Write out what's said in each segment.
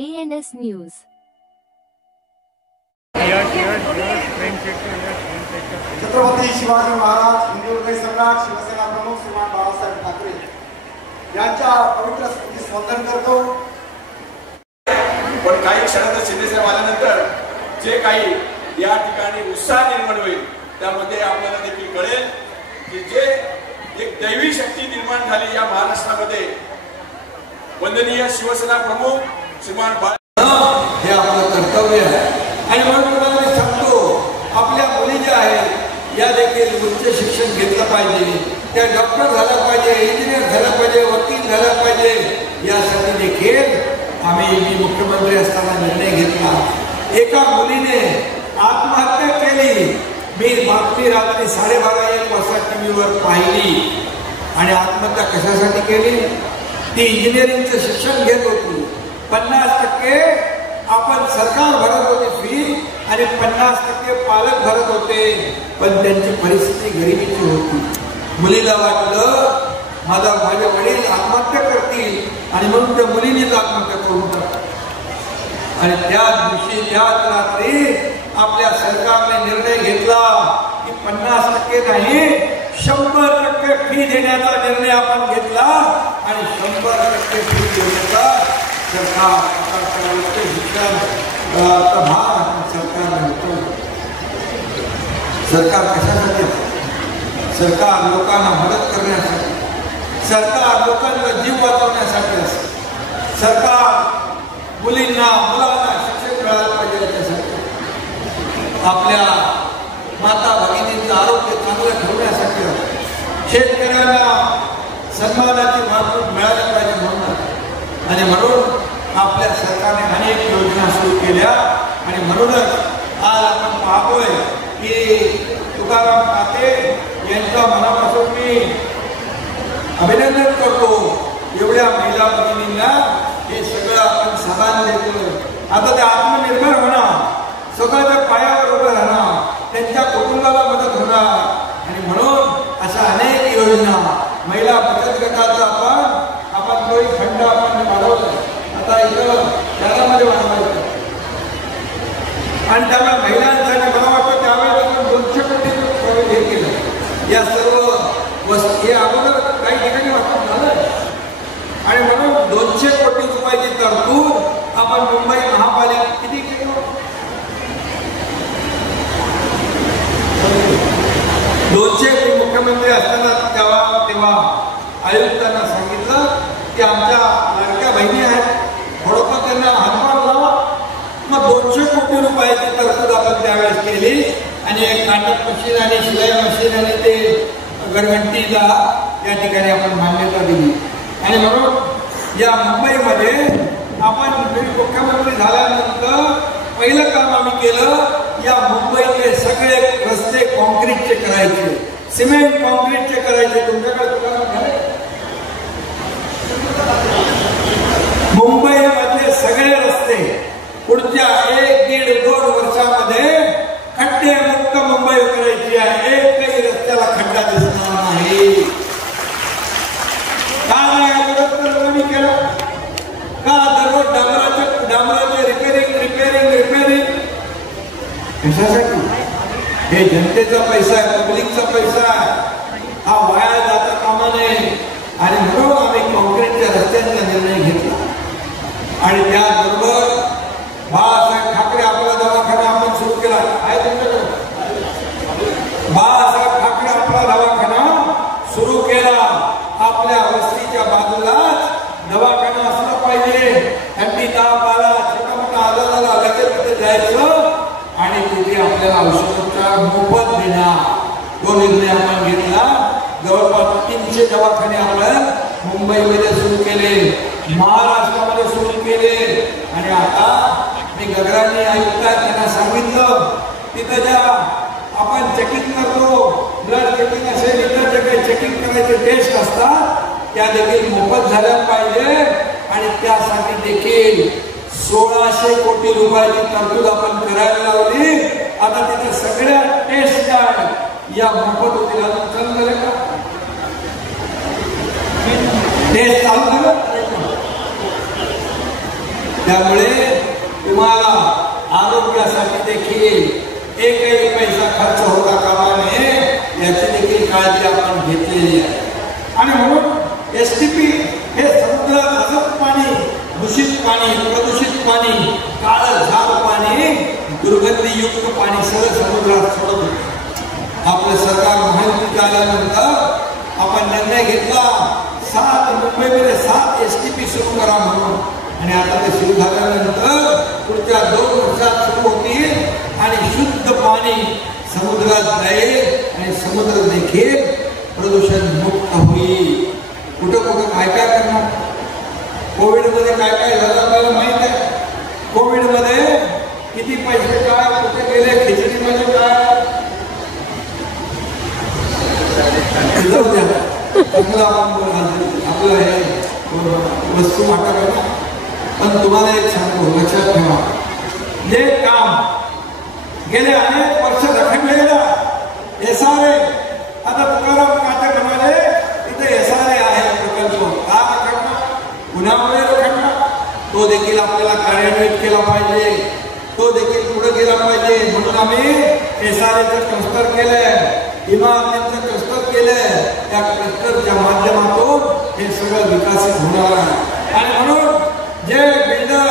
ANS News. Chhatrapati Shivaji Maharaj Hindu हृदय सम्राट शिवसेना प्रमुख श्रीमान बाळासाहेब ठाकरे यांच्या पवित्र स्मृतीस वंदन करतो। पण काही क्षणात शिंदेसाहेब आल्यानंतर जे काही या ठिकाणी उत्साह निर्माण होईल त्यामध्ये आपल्याला देखील कळेल की जे एक दैवी शक्ती निर्माण झाली या महाराष्ट्रामध्ये वंदनीय शिवसेना प्रमुख श्रीमान हे आपलं कर्तव्य आहे। आणि म्हणून तुम्हाला मी सांगतो आपल्या मुली ज्या आहेत या देखील उच्च शिक्षण घेतलं पाहिजे, त्या डॉक्टर झाला पाहिजे, इंजिनियर झाला पाहिजे, वकील झाला पाहिजे। यासाठी देखील मी मुख्यमंत्री असताना निर्णय घेतला। एका मुलीने आत्महत्या केली, मी मागची रात्री 12:30-1 वाजता टीव्हीवर पाहिली। आणि आत्महत्या कशासाठी केली? ती इंजिनिअरिंगचं शिक्षण घेत होती, 50% आपण सरकार भरत होते फी आणि 50% पालक भरत होते, पण त्यांची परिस्थिती गरिबीची होती। मुलीला वाटलं माझे वडील आत्महत्या करतील आणि म्हणून त्या मुलीनेच आत्महत्या करून टाकली। आणि त्या दिवशी त्याच रात्री आपल्या सरकारने निर्णय घेतला की 50% नाही 100% फी देण्याचा निर्णय आपण घेतला आणि 100% फी देण्याचा सरकार उच्च शिक्षण भार सरकारने उचलला। सरकार कशासाठी? सरकार लोकांना मदत करण्यासाठी, सरकार लोकांचा जीव वाचवण्यासाठी असते। सरकार मुलांना शिक्षण मिळालं पाहिजे याच्यासाठी, आपल्या माता भगिनींचं आरोग्य चांगलं ठेवण्यासाठी, शेतकऱ्यांना सन्मानाची वाहतूक मिळाली पाहिजे म्हणून। आणि म्हणून आपल्या सरकारने अनेक योजना सुरू केल्या आणि म्हणूनच आज आपण पाहतोय की तुकाराम काते यांच्या मनापासून मी अभिनंदन करतो। एवढ्या महिला भगिनींना हे सगळं आपण साधन देतो। आता ते आत्मनिर्भर होणार, स्वतःच्या पायावर उभं राहणार, त्यांच्या कुटुंबाला मदत होणार। आणि म्हणून अशा अनेक योजना महिला बचत गटाचा आपण तोही खंड आपण वाढवतो। आता इथं शहरामध्ये वाढवायचं आणि त्यामुळे महिलांसाठी मला वाटतं त्यावेळेस आपण 200 कोटी हे केलं। या सर्व वस्तू हे अगोदर काही ठिकाणी वाटप झालं आणि म्हणून 200 कोटी रुपयाची तरतूद आपण मुंबई महापालिकेत किती केली? 200 मुख्यमंत्री असताना तेव्हा आयुक्तांना सांगितलं की आमच्या लाडक्या बहिणी आहेत, थोडंफार त्यांना हातभार लावा। मग 200 कोटी रुपयाची तरतूद आपण त्यावेळेस केली आणि एक नाटक मशीन आणि शिलाई मशीन आणि ते घरघंटीला या ठिकाणी आपण मान्यता दिली। आणि म्हणून या मुंबईमध्ये आपण मुख्यमंत्री झाल्यानंतर पहिलं काम आम्ही केलं, या मुंबईचे सगळे रस्ते कॉन्क्रीटचे करायचे, सिमेंट कॉन्क्रीटचे करायचे। तुमच्याकडे मुंबईमधले सगळे रस्ते पुढच्या 1-1.5-2 वर्षामध्ये खड्डे मुक्त मुंबई करायची आहे। एकही रस्त्याला खड्डा दिसणार नाही। का नाही केलं? का दररोज डांबराचे रिपेरिंग कशासाठी? हे जनतेचा पैसा आहे, पब्लिकचा पैसा आहे, हा वाया जाता कामा नये। आणि म्हणून आम्ही कॉन्क्रीटच्या रस्त्यांचा निर्णय घेतला। आणि त्याचबरोबर बाळासाहेब ठाकरे आपला दवाखाना आपण सुरू केला आहे तुमच्याकडे। बाळासाहेब ठाकरे आपला दवाखाना सुरू केला। आपल्या वस्तीच्या बाजूलाच दवाखाना असला पाहिजे। थंडी ताप आला, छोटा मोठा आजार आला, लगेच तिथे जायचं आणि तिथे आपल्याला औषधोपचार मोफत देणार, तो निर्णय आपण घेतला। जवळपास 300 दवाखाने आपण मुंबईमध्ये सुरू केले, महाराष्ट्रामध्ये सुरू केले। आणि आता मी गगरांनी आयुक्त त्यांना सांगितलं तिथं ज्या आपण चेकिंग करतो, ब्लड चेकिंग असेल, इतर जे काही चेकिंग करायचे टेस्ट असतात त्या देखील मोफत झाल्या पाहिजे। आणि त्यासाठी देखील 1600 कोटी रुपयाची तरतूद आपण करायला लावली। आता तिथे सगळ्या टेस्ट या मोफत होतील। चालू झालं का? टेस्ट चालू झालं? त्यामुळे तुम्हाला आरोग्यासाठी देखील एकही पैसा खर्च होता कामा नये याची देखील काळजी आपण घेतलेली आहे. आणि म्हणून एसटीपी हे समुद्रात असत पाणी, दूषित पाणी, प्रदूषित पाणी, काळं झाड पाणी, दुर्गंधीयुक्त पाणी सगळं समुद्रात सोडत होते. आपलं सरकार महायुतीत आल्यानंतर आपण निर्णय घेतला मुंबईमध्ये 7 एसटीपी सुरू करा म्हणून. आणि आता ते सुरू झाल्यानंतर पुढच्या 2 वर्षात सुरू होतील आणि शुद्ध पाणी समुद्रात जाईल आणि समुद्र देखील प्रदूषण मुक्त होईल. कुठं कुठं काय काय करणार? कोविडमध्ये काय काय झालं आपल्याला माहित आहे. कोविडमध्ये किती पैसे काय कुठे गेले, खिचडीमध्ये काय आपलं हे वस्तू वाटा करा. पण तुम्हाला एक सांगतो, लक्षात ठेवा, जे काम गेले अनेक वर्ष रखडलेलं SRA, आता तुकाराम काटे म्हणाले इथे SRA आहे प्रकल्प, का रखडला? पुण्यामुळे रखडला. तो देखील आपल्याला कार्यान्वित केला पाहिजे, तो देखील पुढे गेला पाहिजे. म्हणून आम्ही SRAचं क्लस्टर केलंय, इमारतींचं क्लस्टर केलंय. त्या क्लस्टरच्या माध्यमातून हे सगळं विकसित होणार आहे. आणि म्हणून जे बिल्डर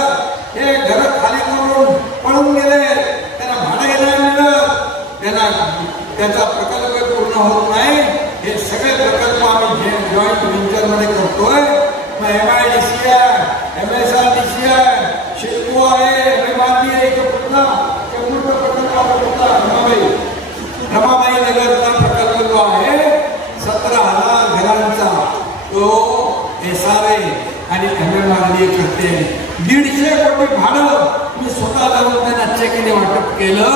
हे घर खाली करून पळून गेले, त्यांना भाडं घ्यायला मिळत, त्यांना त्याचा प्रकल्प पूर्ण होत नाही. हे सगळे प्रकल्प आम्ही जॉईंट व्हेंचरमध्ये करतोय. MIDC आहे, MSRDC आहे, शिल्पो आहे, रमाबाई नगरचा प्रकल्प जो आहे 17,000 घरांचा, तो SRA आणि MMRDA करते. 150 कोटी भाडं मी स्वतः जाऊन त्यांना चेकीने वाटप केलं.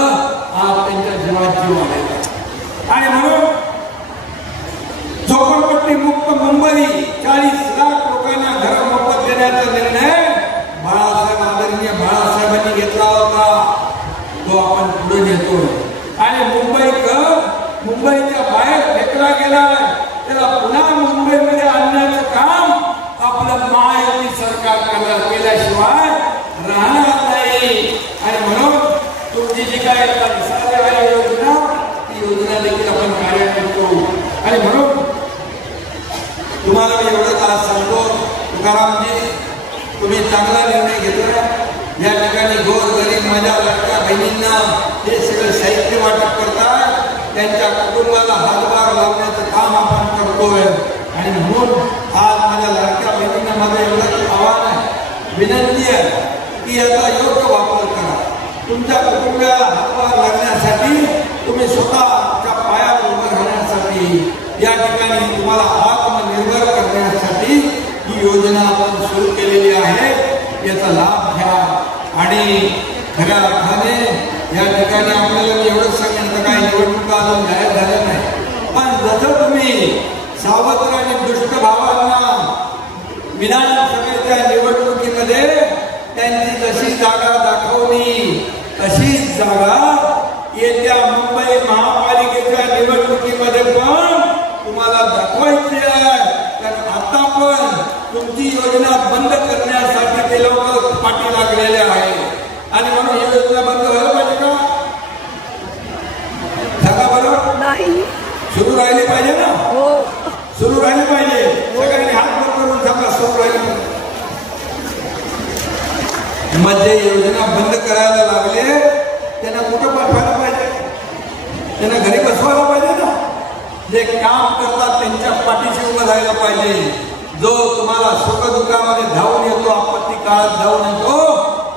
आज त्यांच्या जीवात जीव आलेला. आणि म्हणून झोपडपट्टी मुक्त मुंबई 40 लाख लोकांना घर मोफत देण्याचा निर्णय आदरणीय बाळासाहेबांनी घेतला होता, तो आपण पुढे नेतो. आणि मुंबईच्या बाहेर फेकला गेलाय, त्याला पुन्हा मुंबईमध्ये आणण्याचं काम आपलं महायुती सरकार केल्याशिवाय राहणार नाही. आणि म्हणून तुमची जी काय योजना, ती योजना देखील आपण कार्यान्वित करू. आणि म्हणून तुम्हाला मी एवढंच आज सांगतो, तुकारामजी तुम्ही चांगला निर्णय घेतला. या ठिकाणी गोर गरीब माझ्या लाडक्या बहिणींना हे सगळं साहित्य वाटप करतात, त्यांच्या कुटुंबाला हातभार लावण्याचं काम आपण करतोय. आणि म्हणून आज माझ्या लाडक्या बहिणींना माझं एवढंच आव्हान आहे, विनंती आहे की याचा योग्य वापर करा. तुमच्या कुटुंबाला हातभार लागण्यासाठी, तुम्ही स्वतःच्या पायावर उभं राहण्यासाठी, या ठिकाणी तुम्हाला आत्मनिर्भर करण्यासाठी ही योजना आपण सुरू केलेली आहे. याचा लाभ घ्या. आणि खऱ्या अर्थाने या ठिकाणी आपल्याला मी एवढंच सांगेन तर काही निवडणुका अजून जाहीर झाल्या नाही, पण जसं तुम्ही सावत्र आणि दुष्ट भावांना विधानसभेच्या निवडणुकीमध्ये त्यांची जशी जागा दाखवली, तशीच जागा येत्या मुंबई महापालिकेच्या निवडणुकीमध्ये पण तुम्हाला दाखवायची आहे. कारण आता पण तुमची योजना बंद करण्यासाठी ते लोक पाठी लागलेले आहे. आणि म्हणून ही योजना बंद व्हायला पाहिजे का? सांगा बरोबर. नाही, सुरू राहिली पाहिजे ना. हो, सुरू राहिली पाहिजे. सगळ्यांनी हात वर करून सांगा सुरू राहिली. मध्ये योजना बंद करायला लागले, त्यांना कुठं पाठवायला पाहिजे? त्यांना घरी बसवायला पाहिजे ना. जे काम करतात त्यांच्या पाठीशी उभं राहायला पाहिजे. जो तुम्हाला सुखदुःखामध्ये धावून येतो, आपत्ती काळात धावून येतो,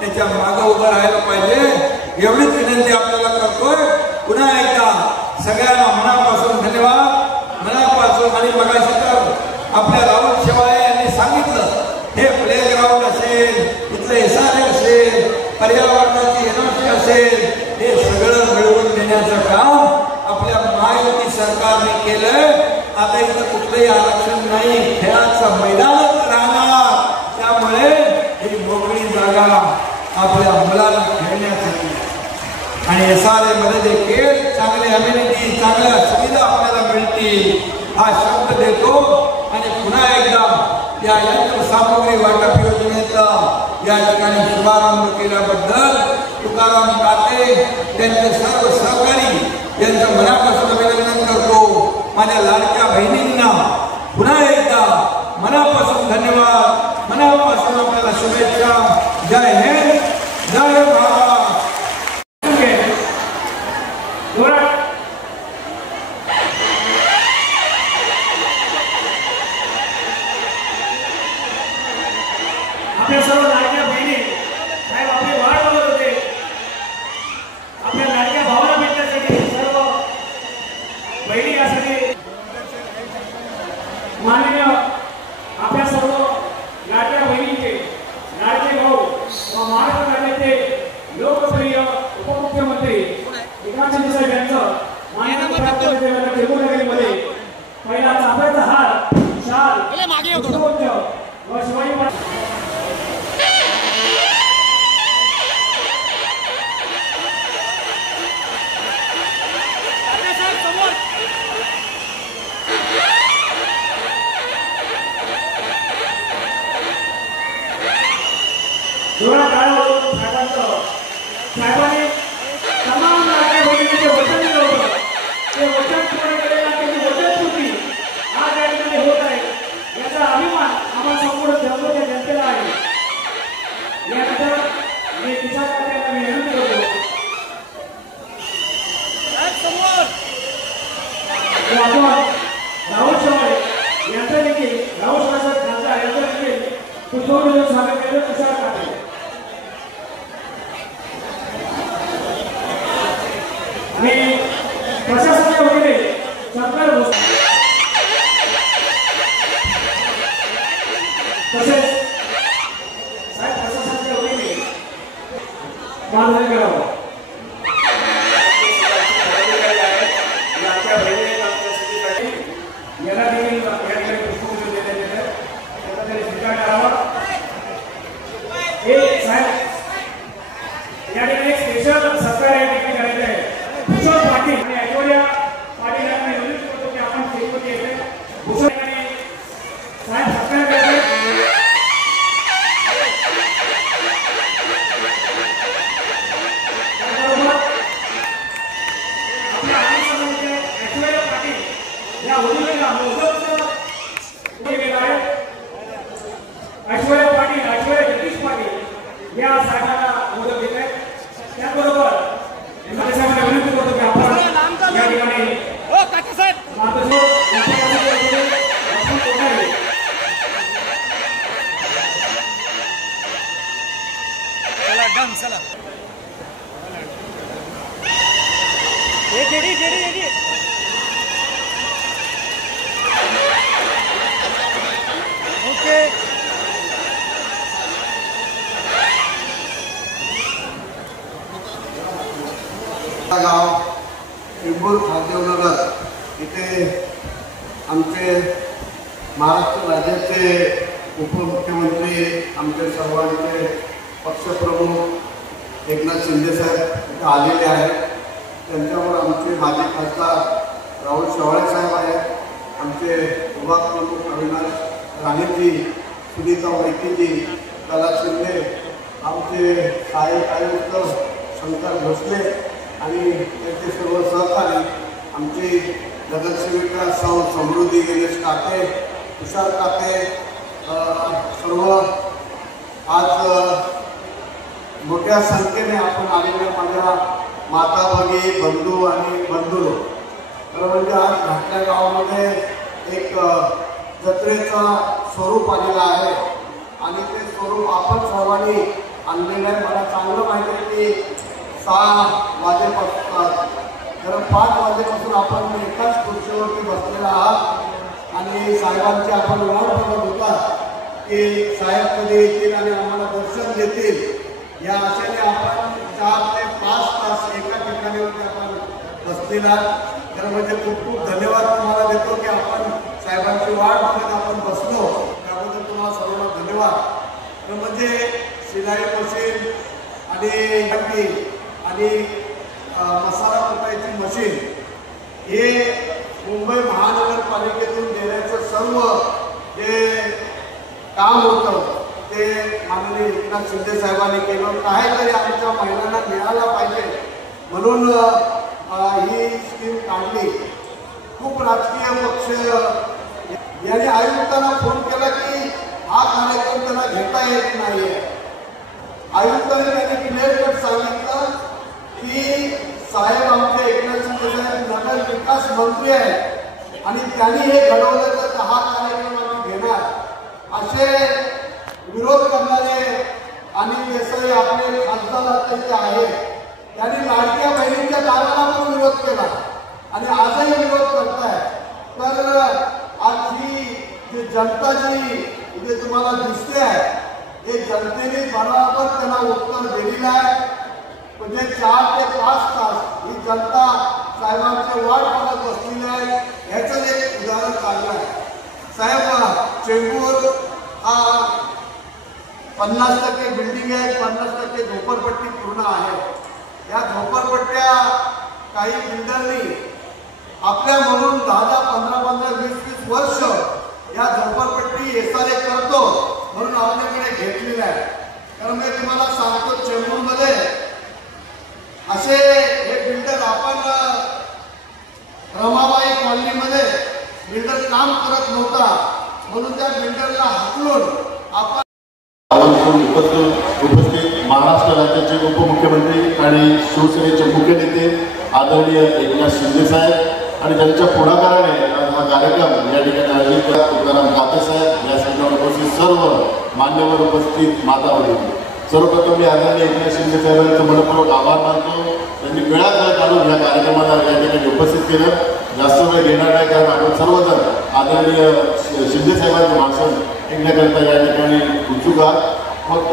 त्याच्या मागे उभं राहायला पाहिजे. एवढीच विनंती आपल्याला करतोय. पुन्हा एकदा सगळ्यांना मनापासून धन्यवाद, मनापासून. आणि मगाशी तर आपल्या राहुल शेवाळे यांनी सांगितलं, हे प्ले ग्राउंड असेल, इथले SRA असेल, पर्यावरणाची एनर्जी असेल, हे सगळं मिळवून देण्याचं काम आपल्या महायुती सरकारने केलंय. आता इथं कुठलंही आरक्षण नाही, खेळाचं मैदानच राहणार. त्यामुळे ही मोकळी जागा आपल्या मुलांना खेळण्यासाठी. आणि SRA मध्ये देखील चांगले अमेनिटी, चांगल्या सुविधा आपल्याला मिळतील हा शब्द देतो. आणि पुन्हा एकदा या यंत्रसामुग्री वाटप योजनेचा या ठिकाणी शुभारंभ केल्याबद्दल तुकाराम काते त्यांचे सर्व सहकारी यांचं मनापासून अभिनंदन करतो. माझ्या लाडक्या बहिणींना पुन्हा एकदा मनापासून धन्यवाद, मनापासून आपल्याला शुभेच्छा. जय हिंद, जय महाराष्ट्र. आपल्या सर्व लाडक्या बहिणी साहेब आपली वाट बघत होते. आपल्या लाडक्या भावना भेटण्यासाठी सर्व बहिणी यासाठी माननीय आपल्या सर्व लाडक्या बहिणींचे लाडके भाऊ व महाराष्ट्र राज्याचे लोकप्रिय उपमुख्यमंत्री एकनाथ शिंदे साहेब यांचं मान्यता टेंबूनगरीमध्ये पहिला चाफ्याचा हार, शाल, पुष्पगुच्छ व शिवाजी जोरात टाळ्या साहेबांनी तमाम लाडक्या बहिणींचे वचन दिलं होतं. ते वचन पूर्ण केलेला त्यांची वचनपूर्ती आज या ठिकाणी होत आहे. याचा अभिमान आम्हाला संपूर्ण जगभरच्या जनतेला आहे. यानंतर मी किसान खात्याला विनंती करतो राहुल शेवाळे यांचं देखील राहुल शेवाळे खासदार यांचं देखील पुष्पगुच्छ स्वागत केलं. किसान खाते मी प्रशासनाच्या वतीने सरकार तसेच साहेब प्रशासनाच्या वतीने मानधन करावं. याला देखील या ठिकाणी पुष्पगुच्छ देण्यात येत आहे. त्याचा तरी स्वीकार करावा. हे साहेब या ठिकाणी एक स्पेशल सत्कार या ठिकाणी करायचं आहे. भूषण पाटील आणि ऐश्वर्या पाटील यांना विनंती करतो की आपण स्टेजवरती येते. भूषण साहेब सत्कार करायचे. त्याबरोबर आपल्या आदिवासी समाजाचे ऐश्वर्या पाटील या वडिलांना मोफत केलेलं आहे. ऐश्वर्या पाटील, ऐश्वर्या जगदीश पाटील या साहेबांना मोदक देत आहेत. त्याबरोबर साहेबांना विनंती करतो की आपण या ठिकाणी गाव टेंभूर खारदेवनगर इथे आमचे महाराष्ट्र राज्याचे उपमुख्यमंत्री, आमचे सर्वांचे पक्षप्रमुख एकनाथ शिंदे साहेब इथे आलेले आहेत. त्यांच्यावर आमचे माजी खासदार राहुल शेवाळे साहेब आहेत. आमचे विभाग प्रमुख अविनाश राणेजी, सुनीता वैकीजी, कला शिंदे, आमचे सहाय्यक आयुक्त शंकर भोसले आणि त्यांचे सर्व सहकारी, आमची नगरसेविका सौ समृद्धी गणेश काते, तुषार काते, सर्व आज मोठ्या संख्येने आपण आलेल्या माझ्या माता भगिनी, बंधू आणि बंधू. तर म्हणजे आज घाटल्या गावामध्ये एक जत्रेचं स्वरूप आलेलं आहे आणि ते स्वरूप आपण सर्वांनी आणलेलं आहे. मला चांगलं माहिती आहे की 6 वाजेपासून खरं 5 वाजेपासून आपण एकाच खुर्चीवरती बसलेला आहात आणि साहेबांची आपण वाट बघत होता की साहेब कधी येतील आणि आम्हाला दर्शन देतील. या आशेने आपण 4 ते 5 तास एका ठिकाणीवरती आपण बसलेला. खरं म्हणजे खूप खूप धन्यवाद तुम्हाला देतो की आपण साहेबांची वाट बघत आपण बसलो, त्याबद्दल तुम्हाला सर्वांना धन्यवाद. खरं म्हणजे शिलाई मशीन आणि मसाला कुटायची मशीन हे मुंबई महानगरपालिकेतून देण्याचं सर्व जे काम होतं ते माननीय एकनाथ शिंदे साहेबांनी केलं, काहीतरी आमच्या महिलांना मिळाला पाहिजे म्हणून ही स्कीम काढली. खूप राजकीय पक्ष यांनी आयुक्तांना फोन केला की हा कार्यक्रम त्यांना घेता येत नाहीये. आयुक्तांनी त्यांनी क्लिअर कट सांगितलं की साहेब आमचे एकनाथ शिंदे साहेब नगर विकास मंत्री आहेत आणि त्यांनी हे घडवलं तर हा कार्यक्रम आम्ही घेणार. असे विरोध करणारे आणि देसाई आपले खासदार इथे आहेत, त्यांनी लाडक्या बहिणींच्या दाराला पण विरोध केला आणि आजही विरोध करताय. तर आज ही जी जनता जी इथे तुम्हाला दिसते आहे, हे जनतेने बरोबर त्यांना उत्तर दिलेलं आहे. म्हणजे 4 ते 5 तास ही जनता साहेबांची वाट बघत बसलेली आहे. ह्याचं एक उदाहरण चाललं आहे. साहेब, चेंबूर हा 50% बिल्डिंग आहे, 50% झोपडपट्टी पूर्ण आहे. या झोपडपट्ट्या काही बिल्डरनी आपल्या म्हणून 10, 15, 20 वर्ष या झोपडपट्टी SRA करतो म्हणून आपल्याकडे घेतलेल्या आहे. कारण मी तुम्हाला सांगतो, चेंबूरमध्ये असे हे बिल्डर आपण रमाबाई कॉलनीमध्ये बिल्डर काम करत नव्हता म्हणून त्या बिल्डरला हकलून आपण उपस्थित महाराष्ट्र राज्याचे उपमुख्यमंत्री आणि शिवसेनेचे मुख्य नेते आदरणीय एकनाथ शिंदे साहेब आणि त्यांच्या पुढाकाराने हा कार्यक्रम या ठिकाणी आयोजित तुकाराम काते साहेब या सगळ्या उपस्थित सर्व मान्यवर उपस्थित माता भगिनी, सर्वप्रथम मी आदरणीय एकनाथ शिंदे साहेबांचं मनपूर्वक आभार मानतो. त्यांनी वेळात वेळ काढून या कार्यक्रमाला या ठिकाणी उपस्थित केलं. जास्त वेळ घेणार नाही कारण आपण सर्वजण आदरणीय शिंदे साहेबांचं भाषण ऐकण्याकरता या ठिकाणी उत्सुक आहात. फक्त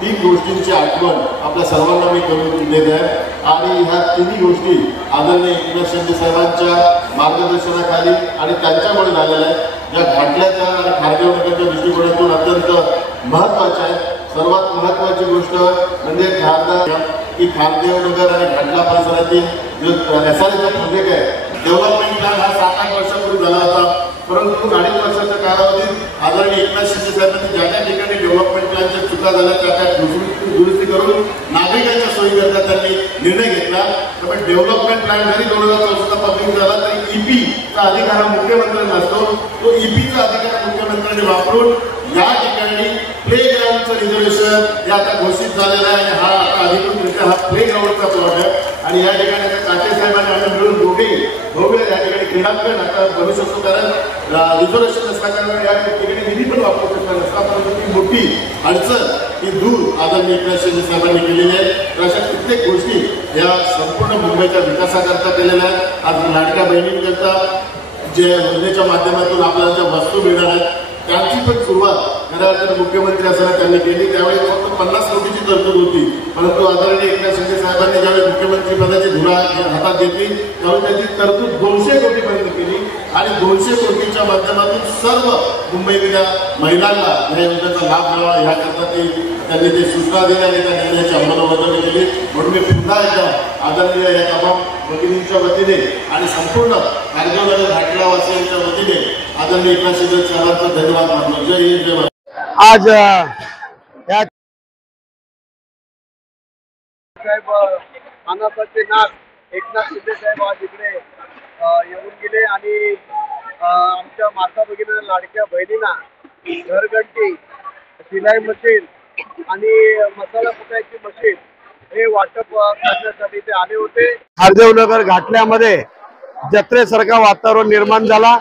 3 गोष्टींची आठवण आपल्या सर्वांना मी करून देत आहे आणि ह्या 3 गोष्टी आदरणीय एकनाथ शिंदे साहेबांच्या मार्गदर्शनाखाली आणि त्यांच्यामुळे झालेल्या आहेत. या घाटल्याच्या आणि खारदेवनगरच्या दृष्टिकोनातून अत्यंत महत्त्वाच्या आहेत. सर्वात महत्त्वाची गोष्ट म्हणजे की खारदेवनगर आणि घाटला परिसरातील जो SRAचा प्रोजेक्ट आहे, डेव्हलपमेंट प्लॅन हा 7-8 वर्षापूर्वी झाला होता. परंतु 2.5 वर्षाच्या कालावधीत आदरणीय एकनाथ शिंदे साहेबांनी ज्या ज्या ठिकाणी डेव्हलपमेंट प्लॅनच्या चुका झाल्या त्या दुरुस्ती करून नागरिकांच्या सोयीकरता त्यांनी निर्णय घेतला. त्यामुळे डेव्हलपमेंट प्लॅन जरी 2014 पब्लिक झाला तरी EPचा अधिकार हा मुख्यमंत्र्यांना असतो. तो EPचा अधिकार मुख्यमंत्र्यांनी वापरून या ठिकाणी प्ले ग्राउंडचं रिझर्वेशन हे आता घोषित झालेलं आहे आणि हा आता अधिकृतरित्या हा प्ले ग्राउंडचा प्लॉट आहे आणि या ठिकाणी काटे साहेबांनी आम्ही मिळून दोघेही भव्य या ठिकाणी क्रीडांगण आता बनू शकतो. कारण रिझर्वेशन नसल्याकारणाने या ठिकाणी निधी पण वापरू शकता नसता, परंतु ती मोठी अडचण ही दूर आदरणीय एकनाथ शिंदे साहेबांनी केलेली आहे. तर अशा कित्येक गोष्टी या संपूर्ण मुंबईच्या विकासाकरता केलेल्या आहेत. आज लाडक्या बहिणींकरता जे योजनेच्या माध्यमातून आपल्याला ज्या वस्तू मिळणार आहेत त्यांची पण सुरुवात खऱ्या अर्थाने मुख्यमंत्री असताना त्यांनी केली. त्यावेळी फक्त 50 कोटीची तरतूद होती, परंतु आदरणीय एकनाथ शिंदे साहेबांनी ज्यावेळी मुख्यमंत्री पदाची धुरा हातात घेतली त्यावेळी त्याची तरतूद 200 कोटीपर्यंत केली आणि 200 कोटीच्या माध्यमातून सर्व मुंबईतल्या महिलांना या योजनेचा लाभ मिळावा याकरता त्यांनी ते सूचना दिल्या आणि त्या निर्णयाची अंमलबजावणी केली. म्हणून मी पुन्हा एकदा आदरणीय या तमाम भगिनींच्या वतीने आणि संपूर्ण खारदेवनगर घाटलावासियांच्या वतीने आदरणीय एकनाथ शिंदे साहेबांचा धन्यवाद मानतो. जय हिंद, जय भारत. आज या साहेब मानाचे नाथ एकनाथ शिंदे साहेब आज इकडे येऊन गेले आणि आमच्या माता भगिनींना, लाडक्या बहिणींना घरघंटी, सिलाई मशीन आणि मसाला कुटायची मशीन हे वाटप करण्यासाठी ते आले होते. खारदेवनगर घाटल्यामध्ये जत्रेसारखं वातावरण निर्माण झाला.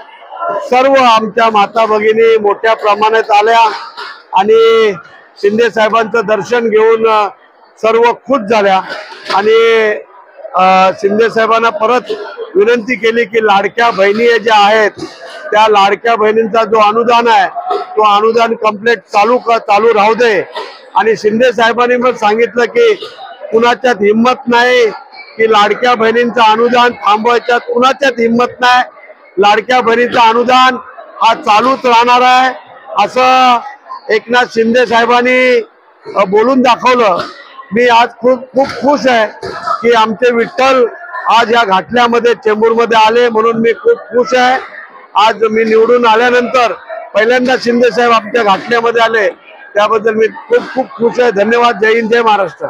सर्व आमच्या माता भगिनी मोठ्या प्रमाणात आल्या आणि शिंदे साहेबांचं दर्शन घेऊन सर्व खुश झाल्या आणि शिंदे साहेबांना परत विनंती केली की लाडक्या बहिणी ज्या आहेत त्या लाडक्या बहिणींचा जो अनुदान आहे तो अनुदान कंप्लीट चालू राहू दे. आणि शिंदे साहेबांनी मग सांगितलं की कुणाच्यात हिंमत नाही की लाडक्या बहिणींचं अनुदान थांबवायच्यात, कुणाच्यात हिंमत नाही. लाडक्या बहिणीचं अनुदान हा चालूच राहणार आहे असं एकनाथ शिंदे साहेबांनी बोलून दाखवलं. मी आज खूप खुश आहे की आमचे विठ्ठल आज या घाटल्यामध्ये चेंबूरमध्ये आले म्हणून मी खूप खुश आहे. आज मी निवडून आल्यानंतर पहिल्यांदा शिंदे साहेब आमच्या घाटल्यामध्ये आले त्याबद्दल मी खूप खूप खुश आहे. धन्यवाद. जय हिंद, जय महाराष्ट्र.